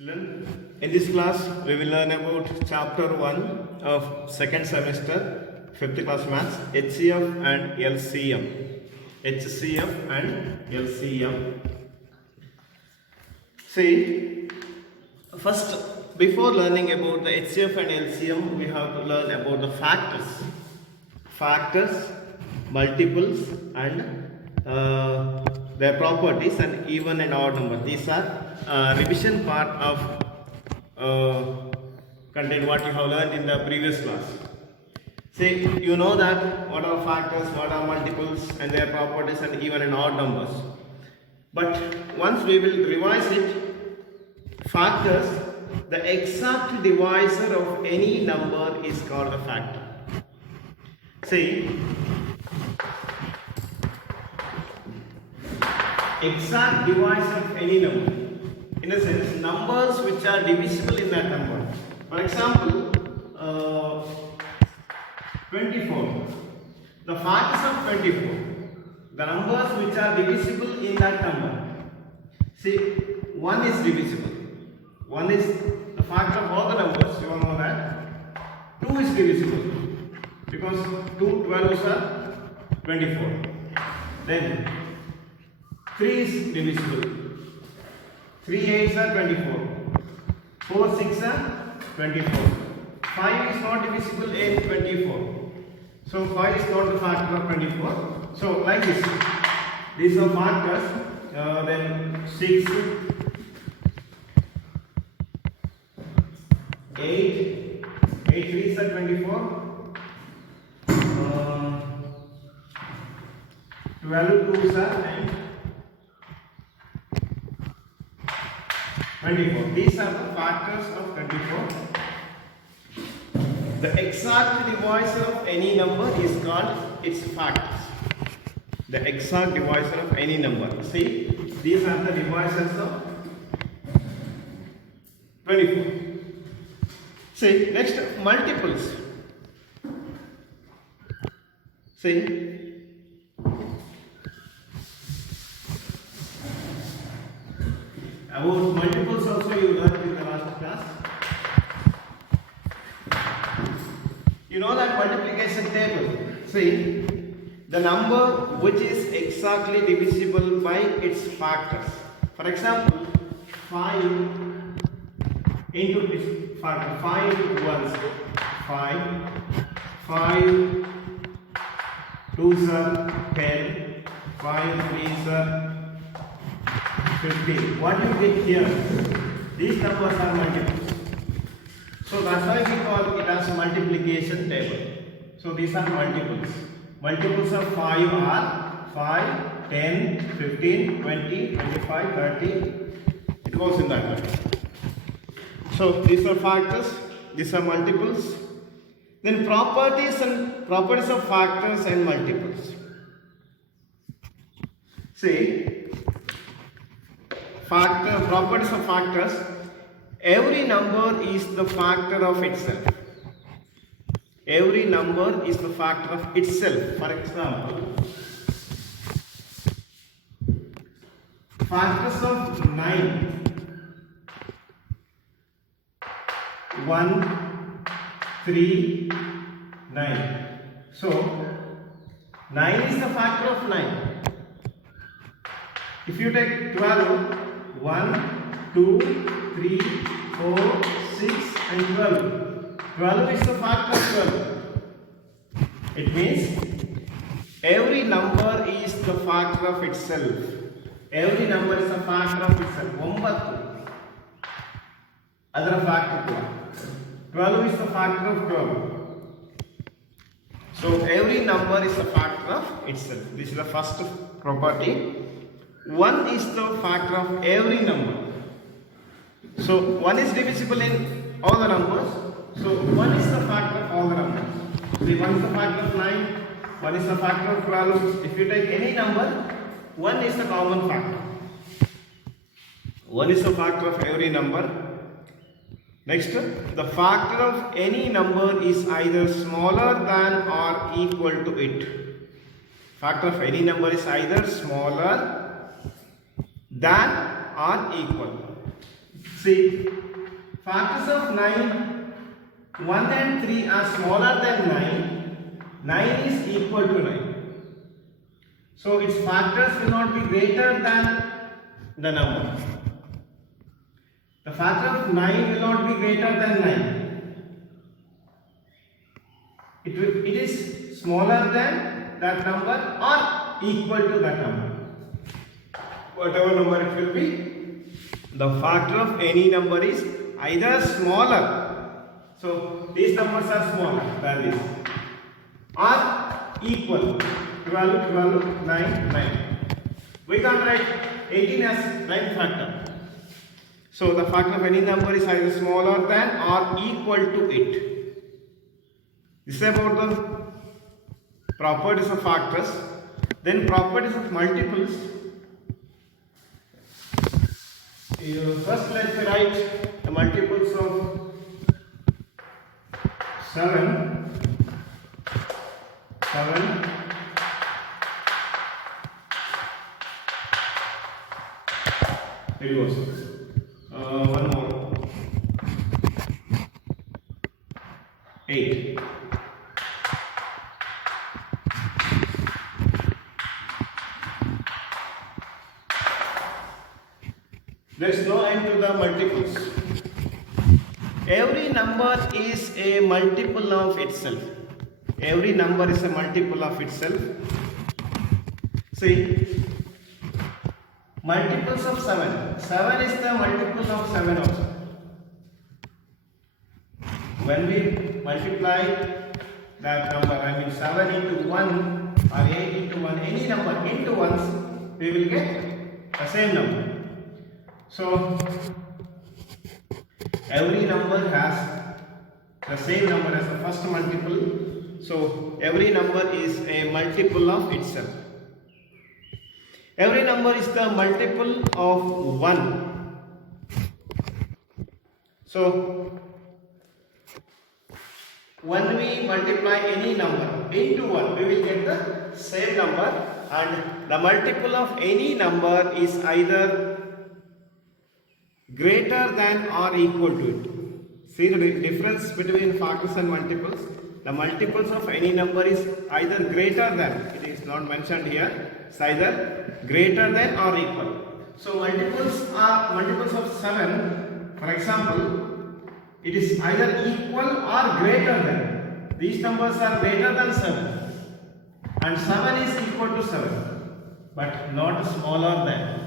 Children, in this class we will learn about chapter 1 of second semester 5th class maths, HCF and LCM. HCF and LCM. See, first before learning about the HCF and LCM we have to learn about the factors, multiples and their properties and even and odd number. These are revision part of content what you have learned in the previous class. Say you know that what are factors, what are multiples and their properties and even and odd numbers. But once we will revise it, factors, the exact divisor of any number is called a factor. See, exact divisor of any number. In a sense, numbers which are divisible in that number. For example, 24. The factors of 24. The numbers which are divisible in that number. See, 1 is divisible. 1 is the factor of all the numbers. You all know that. 2 is divisible. Because 2 12s are 24. Then 3 is divisible. 3 8s are 24. 4 6 are 24. 5 is not divisible in 24. So 5 is not the factor of 24. So like this. These are factors. Then 6, 8, 8 3s are 24. 12 2s are 24. These are the factors of 24. The exact divisor of any number is called its factors. The exact divisor of any number. See, these are the divisors of 24. See, next multiples. See, about multiples also you learned in the last class. You know that multiplication table. See, the number which is exactly divisible by its factors. For example, 5 into this factor. 5 ones, 5, 5 2s are 10, 5 3s are 15. What you get here? These numbers are multiples. So that's why we call it as multiplication table. So these are multiples. Multiples of 5 are 5, 10, 15, 20, 25, 30. It goes in that way. So these are factors. These are multiples. Then properties of factors and multiples. See, properties of factors. Every number is the factor of itself. Every number is the factor of itself. For example, factors of 9. 1, 3, 9. So 9 is the factor of 9. If you take 12, 1, 2, 3, 4, 6 and 12. 12 is the factor of 12. It means every number is the factor of itself. Every number is a factor of itself. 9. Other factor 12 is the factor of 12. So every number is a factor of itself. This is the first property. 1 is the factor of every number. So 1 is divisible in all the numbers. So 1 is the factor of all the numbers. See, 1 is the factor of 9, 1 is the factor of 12. If you take any number, 1 is the common factor. 1 is the factor of every number. Next, the factor of any number is either smaller than or equal to it. Factor of any number is either smaller than or equal. See, factors of 9, 1 and 3 are smaller than 9. 9 is equal to 9. So its factors will not be greater than the number. The factor of 9 will not be greater than 9. It is smaller than that number or equal to that number. Whatever number it will be, the factor of any number is either smaller. So these numbers are smaller than this, or equal. 12, 12, 9, 9. We can write 18 as 9 factor. So the factor of any number is either smaller than or equal to it. This is about the properties of factors. Then properties of multiples. First let's write the multiples of 7. 7. Here goes. One more. 8. There is no end to the multiples. Every number is a multiple of itself. Every number is a multiple of itself. See, multiples of 7. 7 is the multiple of 7 also. When we multiply that number, I mean 7 into 1 or 8 into 1, any number into 1s, we will get the same number. So, every number has the same number as the first multiple. So, every number is a multiple of itself. Every number is the multiple of 1. So, when we multiply any number into 1, we will get the same number, and the multiple of any number is either greater than or equal to it. See the difference between factors and multiples. The multiples of any number is either greater than, it is not mentioned here, it's either greater than or equal. So multiples are multiples of 7. For example, it is either equal or greater than. These numbers are greater than 7, and 7 is equal to 7, but not smaller than.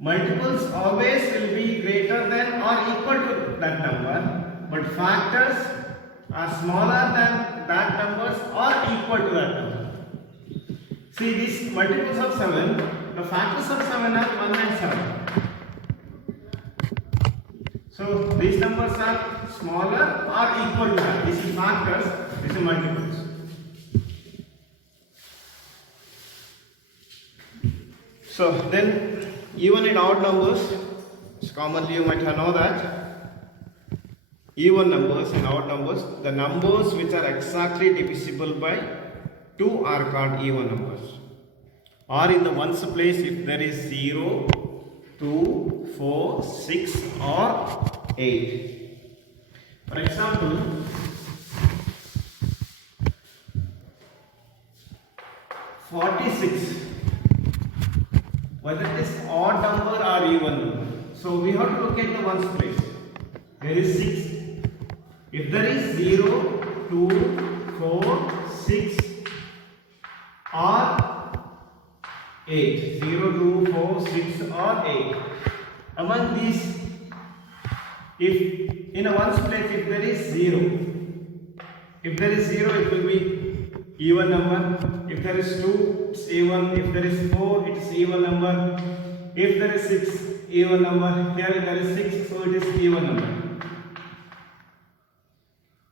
Multiples always will be greater than or equal to that number, but factors are smaller than that numbers or equal to that number. See, these multiples of 7, the factors of 7 are 1 and 7. So these numbers are smaller or equal to that. These are factors, these are multiples. So then, even in odd numbers, commonly you might know that even numbers and odd numbers, the numbers which are exactly divisible by 2 are called even numbers. Or in the ones place, if there is 0, 2, 4, 6 or 8. For example, 46. Whether it is odd number or even number. So we have to look at the ones place. There is 6. If there is 0, 2, 4, 6 or 8. 0, 2, 4, 6 or 8. Among these, if in a ones place, if there is 0, if there is 0, it will be even number. If there is 2, it's even. If there is 4, it's even number. If there is 6, even number. Here there is 6, so it is even number.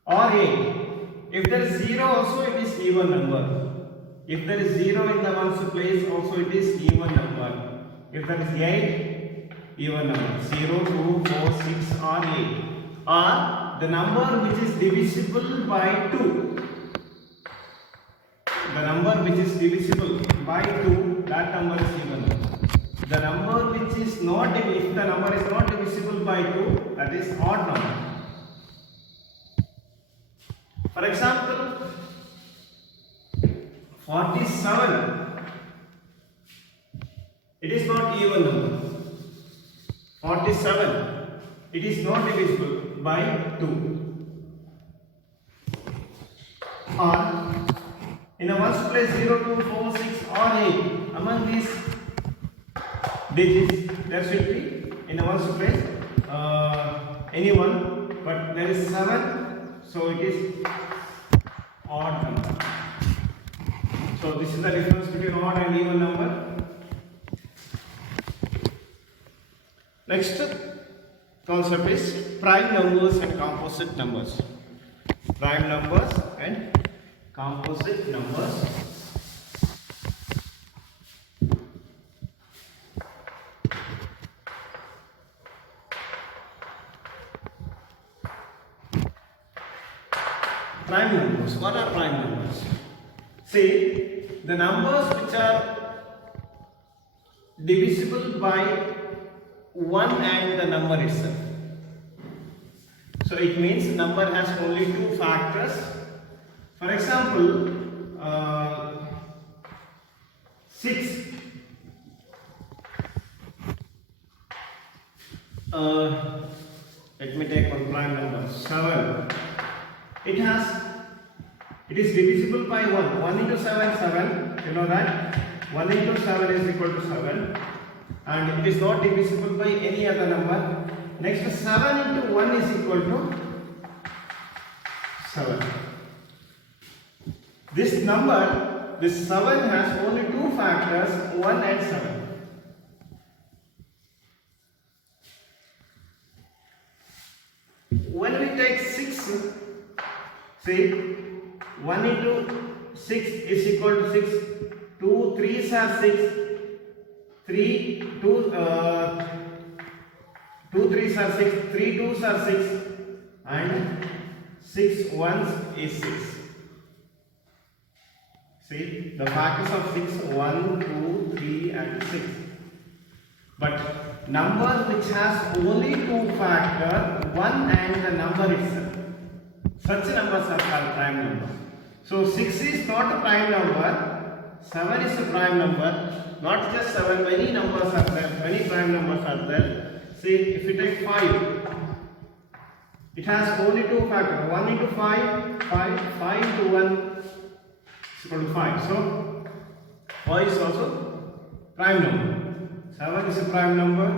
Or 8. If there is 0 also, it is even number. If there is 0 in the ones place, also it is even number. If there is 8, even number. 0, 2, 4, 6 or 8. Or the number which is divisible by 2. The number which is divisible by 2, that number is even number. The number which is not, if the number is not divisible by 2, that is odd number. For example, 47, it is not even number. 47, it is not divisible by 2. Or in the ones place 0, 2, 4, 6 or 8, among these digits there should be in the ones place any one, but there is 7, so it is odd number. So this is the difference between odd and even number. Next concept is prime numbers and composite numbers. Prime numbers and composite numbers. Prime numbers. What are prime numbers? See, the numbers which are divisible by 1 and the number itself. So it means number has only 2 factors. For example, 6. Let me take one prime number. 7. It is divisible by 1. 1 into 7, 7. You know that 1 into 7 is equal to 7, and it is not divisible by any other number. Next, 7 into 1 is equal to 7. This number, this 7 has only 2 factors, 1 and 7. When we take 6, see, 1 into 6 is equal to 6. 2 3s are 6. 2 3s are 6. 3 2s are 6. And 6 1s is 6. See, the factors of 6, 1, 2, 3 and 6. But number which has only 2 factors, 1 and the number itself, such numbers are called prime numbers. So 6 is not a prime number, 7 is a prime number. Not just 7, many numbers are there, many prime numbers are there. See, if you take 5, it has only 2 factors, 1 into 5, 5 into 1 is equal to 5. So 5 is also prime number. 7 is a prime number,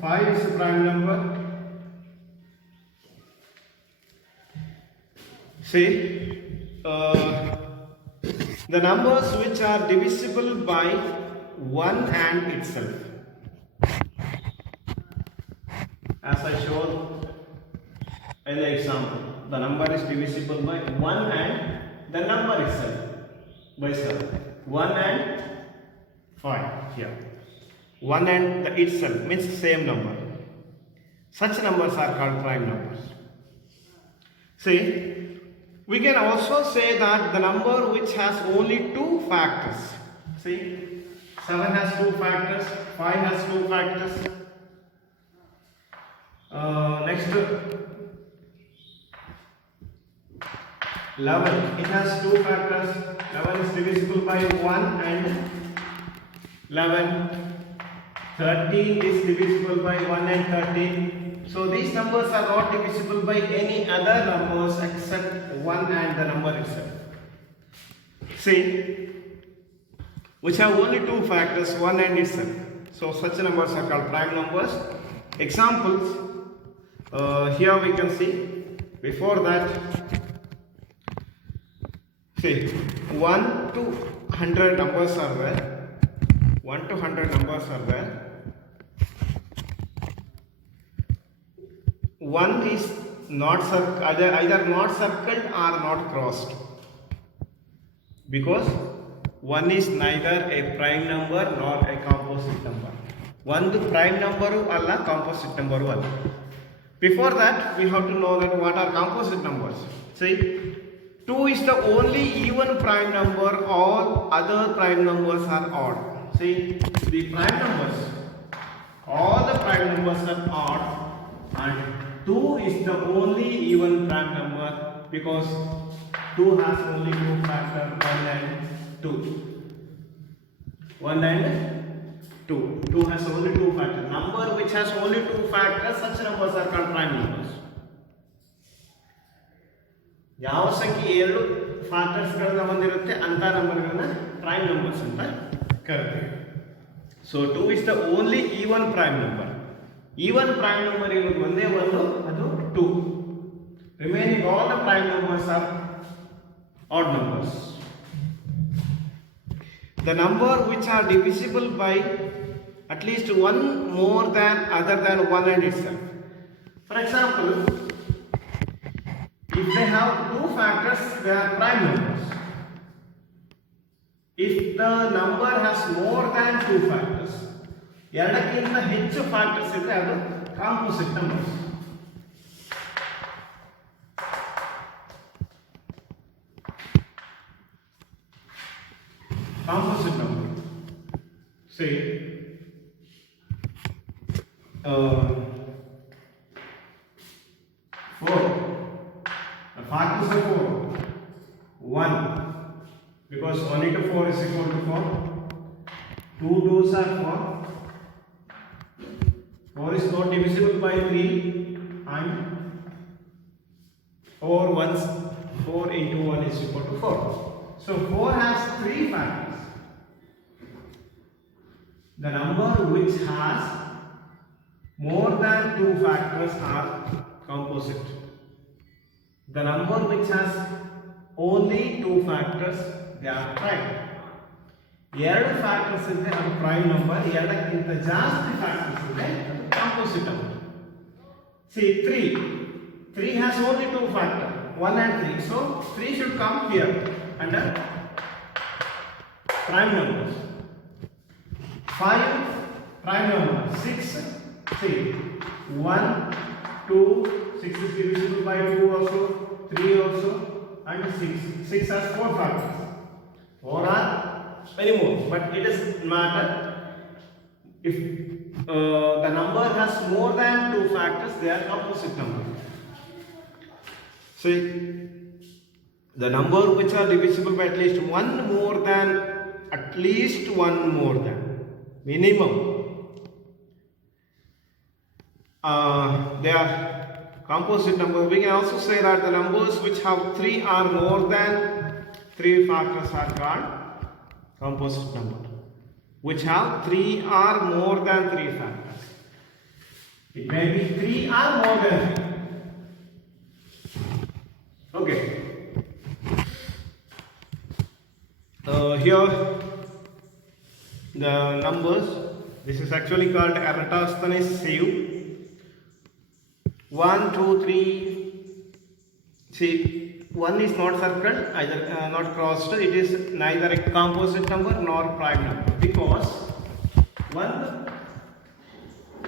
5 is a prime number. See, the numbers which are divisible by 1 and itself. As I showed in the example, the number is divisible by 1 and the number itself by 7. 1 and 5 here. 1 and the itself means same number. Such numbers are called prime numbers. See, we can also say that the number which has only 2 factors. See, 7 has 2 factors, 5 has 2 factors. Next, 11, it has 2 factors. 11 is divisible by 1 and 11. 13 is divisible by 1 and 13. So these numbers are not divisible by any other numbers except 1 and the number itself. See, which have only 2 factors, 1 and itself. So such numbers are called prime numbers. Examples, here we can see. Before that, see, 1 to 100 numbers are there. 1 to 100 numbers are there. 1 is not either not circled or not crossed, because 1 is neither a prime number nor a composite number. 1 prime number alla, composite number alla. Before that, we have to know that what are composite numbers. See, 2 is the only even prime number, all other prime numbers are odd. See, the prime numbers all the prime numbers are odd, and 2 is the only even prime number because 2 has only two factors, 1 and 2. 1 and 2. 2 has only two factors. Number which has only two factors, such numbers are called prime numbers. ಯಾವ ಸಂಖ್ಯೆ ಎರಡು ಫ್ಯಾಕ್ಟರ್ಸ್ಗಳನ್ನ ಹೊಂದಿರುತ್ತೆ ಅಂತ ನಂಬರ್ಗಳನ್ನ prime numbers ಅಂತ ಕರೀತೀವಿ. So 2 is the only even prime number. Even prime number ಇರೋದು ಒಂದೇ ಒಂದು, ಅದು 2. Remaining all the prime numbers are odd numbers. The number which are divisible by at least one more than other than 1 and itself. For example, if they have two factors, they are prime numbers. If the number has more than two factors, ಎರಡಕ್ಕಿಂತ ಹೆಚ್ಚು factors ಇದ್ರೆ ಅದು composite numbers. Composite number. Say 4. The factors are 4. 1 because 1 into 4 is equal to 4. 2 2s are 4. 4 is not divisible by 3 and 4 ones 4 into 1 is equal to 4. So 4 has 3 factors. The number which has more than 2 factors are composite. The number which has only 2 factors, they are prime. ಎರಡು factors ಇದ್ರೆ ಅದು prime number, ಎರಡಕ್ಕಿಂತ ಜಾಸ್ತಿ factors ಇದ್ರೆ ಅದು composite number. See 3 has only 2 factors, 1 and 3. So 3 should come here under prime numbers. 5 prime number. 6 see 1 2 6 is divisible by 2 also, 3 also, and 6 has 4 factors. 4 are many more, but it doesn't matter. If the number has more than 2 factors, they are composite number. See, the number which are divisible by at least one more than, at least one more than, minimum, they are composite number. We can also say that the numbers which have 3 or more than 3 factors are called composite number. Which have 3 or more than 3 factors. It may be 3 or more than 3. Okay. Here the numbers, this is actually called Eratosthenes sieve. 1 2 3. See, 1 is not circled, either not crossed. It is neither a composite number nor prime number, because 1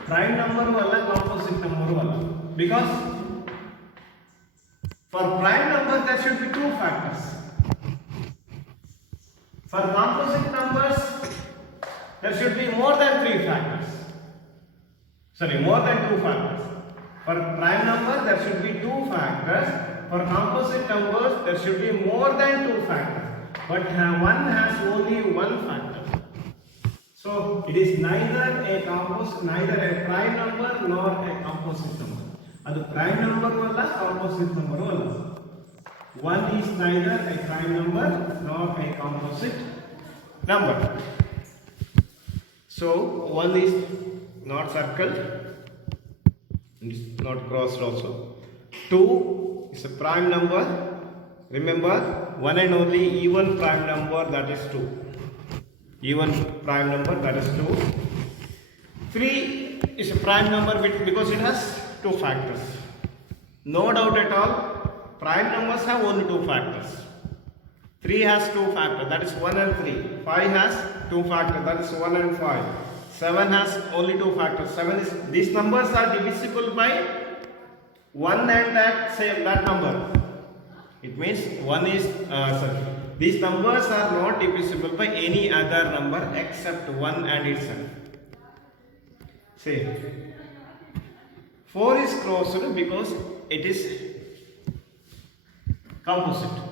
prime number wala, composite number wala. Because for prime number there should be 2 factors. For composite numbers there should be more than 3 factors. Sorry, more than 2 factors. For prime number there should be 2 factors. For composite numbers there should be more than 2 factors. But 1 has only 1 factor. So it is neither a prime number nor a composite number. Adu prime number wala, composite number wala. 1 is neither a prime number nor a composite number. So 1 is not circled, it's not crossed also. 2 is a prime number. Remember, one and only even prime number, that is 2. Even prime number, that is 2. 3 is a prime number because it has 2 factors. No doubt at all, prime numbers have only 2 factors. 3 has 2 factors, that is 1 and 3. 5 has 2 factors, that is 1 and 5. 7 has only 2 factors. 7 is, these numbers are divisible by 1 and that number. It means 1 is these numbers are not divisible by any other number except 1 and itself. See, 4 is crossed because it is composite.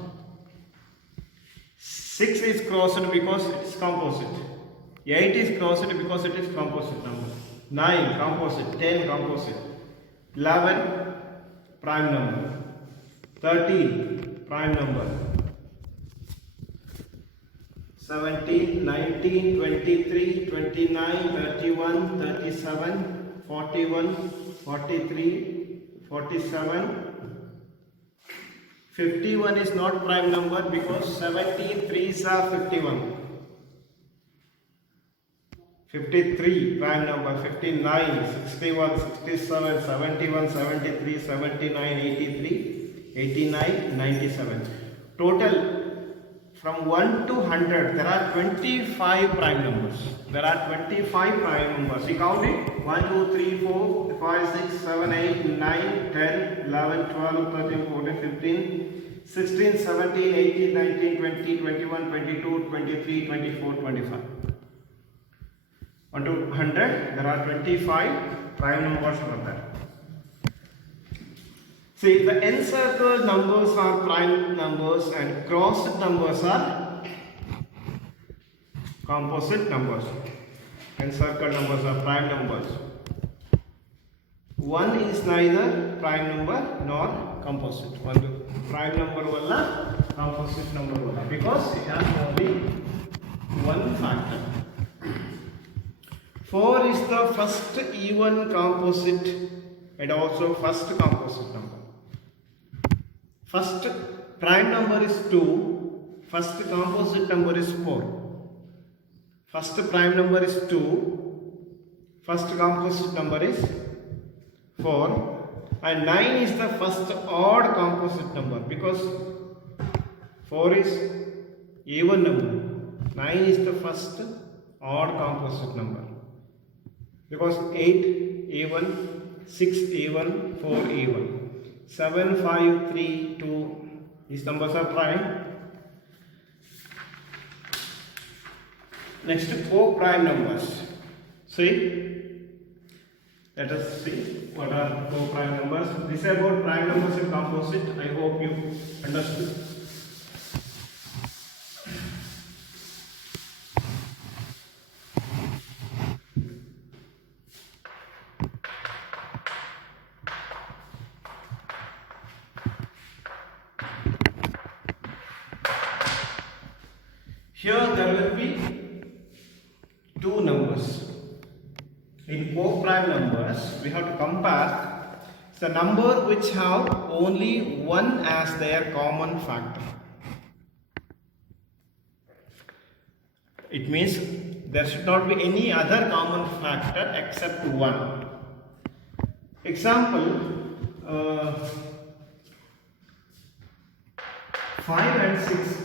6 is crossed because it is composite. 8 is crossed because it is composite number. 9 composite, 10 composite, 11 prime number, 13 prime number, 17, 19, 23, 29, 31, 37, 41, 43, 47, 51 is not prime number because 17 3s are 51. 53 prime number, 59, 61, 67, 71, 73, 79, 83, 89, 97. Total from 1 to 100 there are 25 prime numbers. There are 25 prime numbers. You count it. 1, 2, 3, 4, 5, 6, 7, 8, 9, 10, 11, 12, 13, 14, 15, 16, 17, 18, 19, 20, 21, 22, 23, 24, 25. 1 to 100 there are 25 prime numbers over there. See, the encircled numbers are prime numbers and crossed numbers are composite numbers. Encircled numbers are prime numbers. 1 is neither prime number nor composite. 1 prime number wala, composite number wala, because it has only one factor. 4 is the first even composite and also first composite number. First prime number is 2, first composite number is 4. First prime number is 2, first composite number is 4, and 9 is the first odd composite number because 4 is even number. 9 is the first odd composite number. Because 8 even, 6 even, 4 even, 7, 5, 3, 2, these numbers are prime. Next, co-prime numbers. See, let us see what are co-prime numbers. This is about prime numbers in composite. I hope you understood. Here there will be two numbers. In co-prime numbers, we have to compare the number which have only one as their common factor. It means there should not be any other common factor except 1. Example, 5 and 6.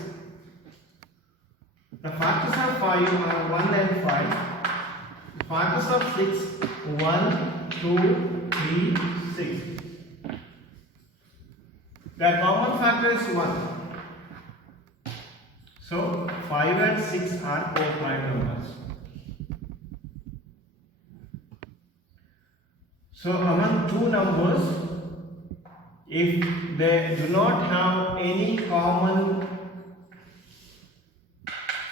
The factors of 5 are 1 and 5. The factors of 6, 1, 2, 3, 6. Their common factor is 1. So 5 and 6 are co-prime numbers. So among two numbers, if they do not have any common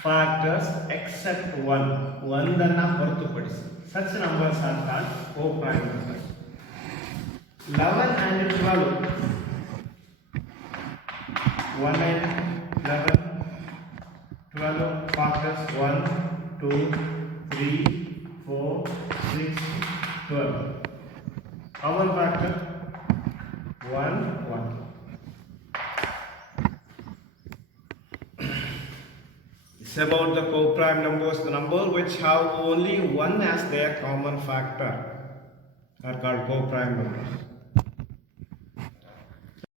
factors except 1 the number, such numbers are called co-prime numbers. 11 and 12, 1 and 11, 12 factors 1, 2, 3, 4, 6, 12. Common factor 1, 1. It's about the co-prime numbers. The number which have only 1 as their common factor are called co-prime numbers.